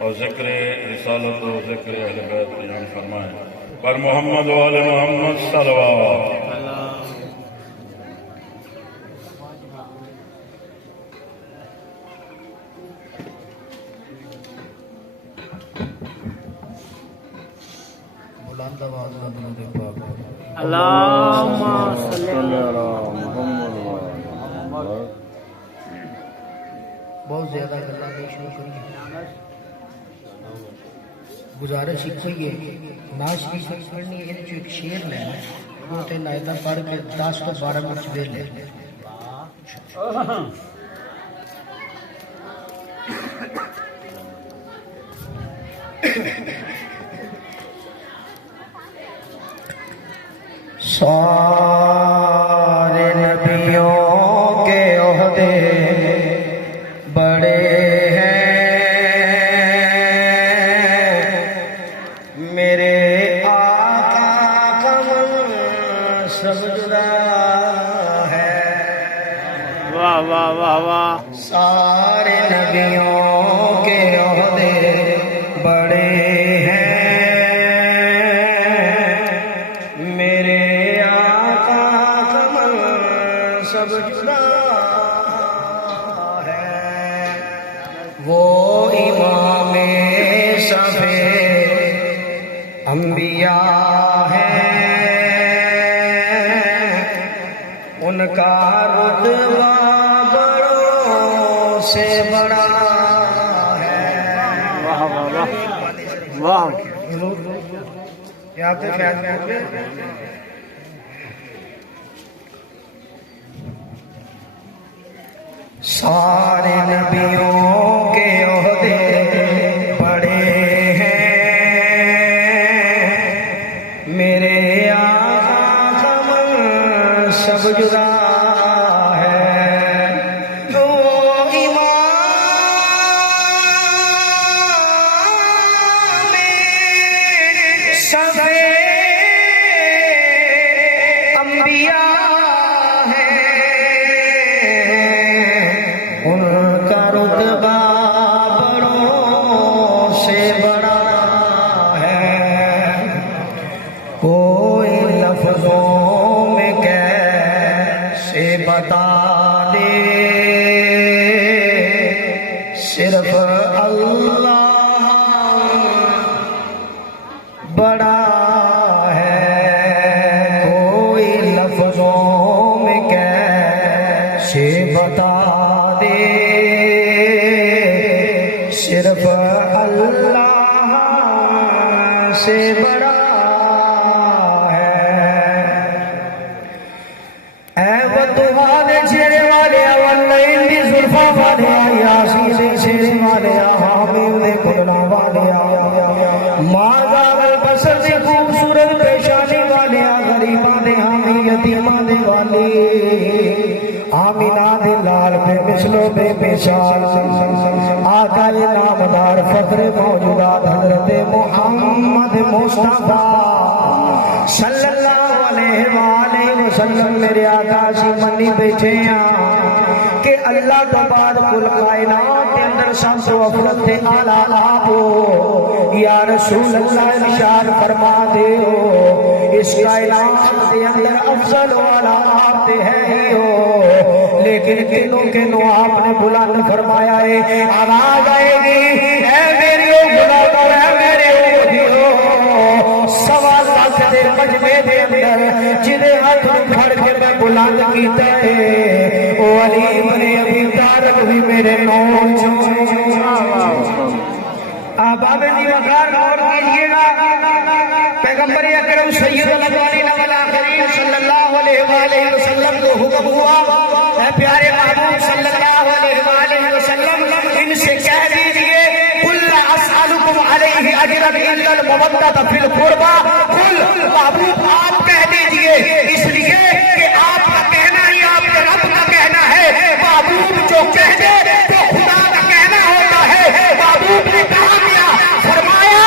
और ज़िक्र रिसालत और ज़िक्र अहले बैत बयान फरमाएं। पर मोहम्मद वाले मोहम्मद सल्लल्लाहु बहुत ज्यादा गल्ला पेश नहीं करी। गुजारिश एक ही है, नाज शरीफ पढ़नी है, एक शेर लेना, दो तीन आयतां पढ़ के 10 तो 12 मिनट दे ले। सारे नबियों के ओहदे बड़े हैं, मेरे आका का सब जुदा है। वाह वाह वाह वाह। सारे नबियों के ओहदे बड़े सब जुदा है। वो इमामे सफे अंबिया है, उनका रुतबा बड़ों से बड़ा है। वाह वाह वाह। यहाँ पे सारे नबियों के ओहदे बड़े हैं, मेरे आका का सब जुदा है। तो इमाम सफे अंबिया उनका रुतबा बड़ों से बड़ा है। कोई लफ्जों में कैसे बता दे, सिर्फ अल्लाह बड़ा है। कोई लफ्जों में कैसे बता दे, सिर्फ अल्लाह से बड़ा है। ऐ बदुआ दे चेहरे वाले, वल्लैल दी जुल्फा वाले, यासीन दे चेहरे वाले, हामीम दे कुदना वाले, माज़ा अल बसर दे खूबसूरत पेशानी वाले, गरीबां दे हामी, यतीमां दे वाले, आमीना दे लाल पे मिसलो बे पेशान, आका ये नामदार फख्र मौजूदात हजरत मोहम्मद मुस्तफा सल्लल्लाहु अलैहि वसल्लम मेरे आका सी मनी बैठे हैं कि अल्लाह तो बाद कुल कायनात के अंदर सब तो अफजल ते आला आप हो। या रसूल अल्लाह इरशाद फरमा दे हो, इस कायनात के अंदर अफजल वाला आप ते है ही हो, लेकिन किन्हों आपने बुलंद फरमाया है। आवाज आएगी, ऐ मेरे गुलामों, ऐ मेरे ओदियो, सवा लाख दे मजमे दे अंदर जिन्हें हाथ फड़ के मैं बुलंद कीता है, ओ अली इब्ने अबी तालिब भी मेरे नौर आबाद दी वकार गौर कीजिएगा। पैगंबर अकरम सैयदुल अव्वलीन वल आखिरीन सल्लल्लाहु अलैहि वसल्लम को हुक्म हुआ, ऐ प्यारे महबूब सल्लल्लाहु अलैहि वसल्लम इनसे कह दीजिए, कुल असअलुकुम अलैहि अजरन इल्ला अल मवद्दत फिल कुर्बा। कुल महबूब आप कह दीजिए, इसलिए कि आपका कहना ही आपके रब का कहना है। महबूब जो कह दे तो खुदा का कहना होता है। महबूब ने कहा क्या फरमाया,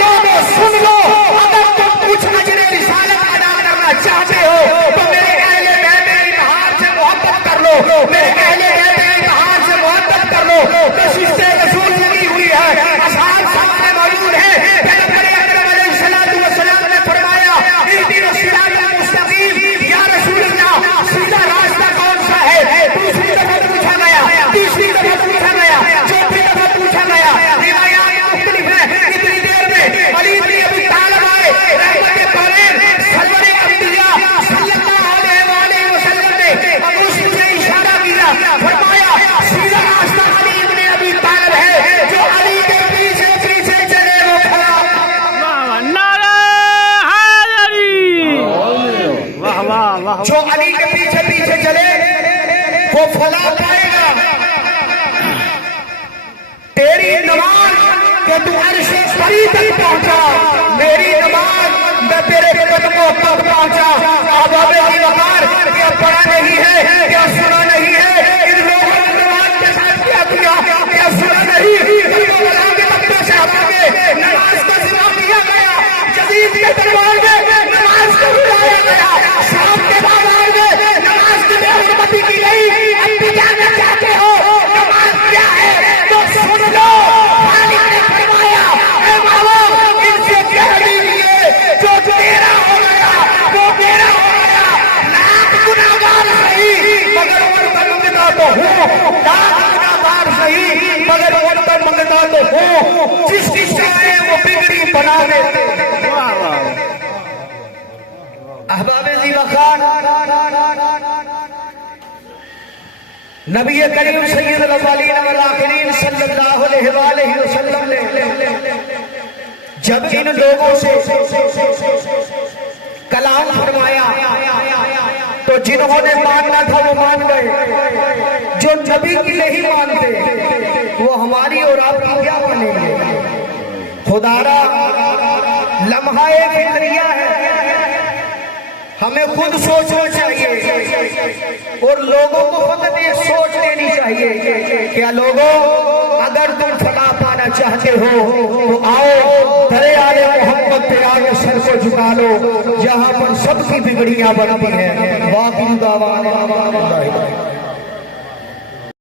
दोनों सुन लो, अगर तुम कुछ अजर रिसालत अदा करना चाहते हो तो मेरे अहले बैत इत्तेहाद से मोहब्बत कर लो, मेरे अहले बैत इत्तेहाद से मोहब्बत कर लो। तो शिष्टे रसूल लगी हुई है, कि तू अर्श परी तक पहुंचा, मेरी नमाज मैं तेरे कदमों तक पहुंचा। आबाबे की वकार क्या पढ़ा नहीं है, क्या सुना नहीं है, इन लोगों ने नमाज के साथ क्या किया, क्या सुना नहीं, नमाज का सिवा दिया गया, जदीद के दरबार में नमाज को बुलाया गया, शाम के बाजार में नमाज की बेहरमती की गई। अब भी जानना चाहते हो नमाज क्या है तो सुन लो। खालिक ने फरमाया, ऐ बाबा इनसे कह दीजिए जो तेरा हो गया वो मेरा हो गया। लाख गुनाहगार सही मगर उनका मंगता तो हूँ, लाख गुनाहगार सही मगर उनका मंगता तो हूँ। जिसकी चाहे वो बिगड़ी बना देते। अहबाब ज़ीवखान नबी करीम सैयदुल अव्वलीन वल आखिरीन सल्लल्लाहु अलैहि वसल्लम ने जब इन लोगों से कलाम फरमाया तो जिन्होंने मानना था वो मान गए, जो नबी की नहीं मानते वो हमारी और आपकी क्या मानेंगे। खुदारा लम्हा फिक्रिया है, हमें खुद सोचना चाहिए और लोगों को फकत ये सोच लेनी चाहिए। क्या लोगों, अगर तुम फला पाना चाहते हो तो आओ दरे आले मोहम्मद पे आगे सर को झुका लो, जहां पर सबकी बिगड़ियां बनती हैं। वाक़ई दावा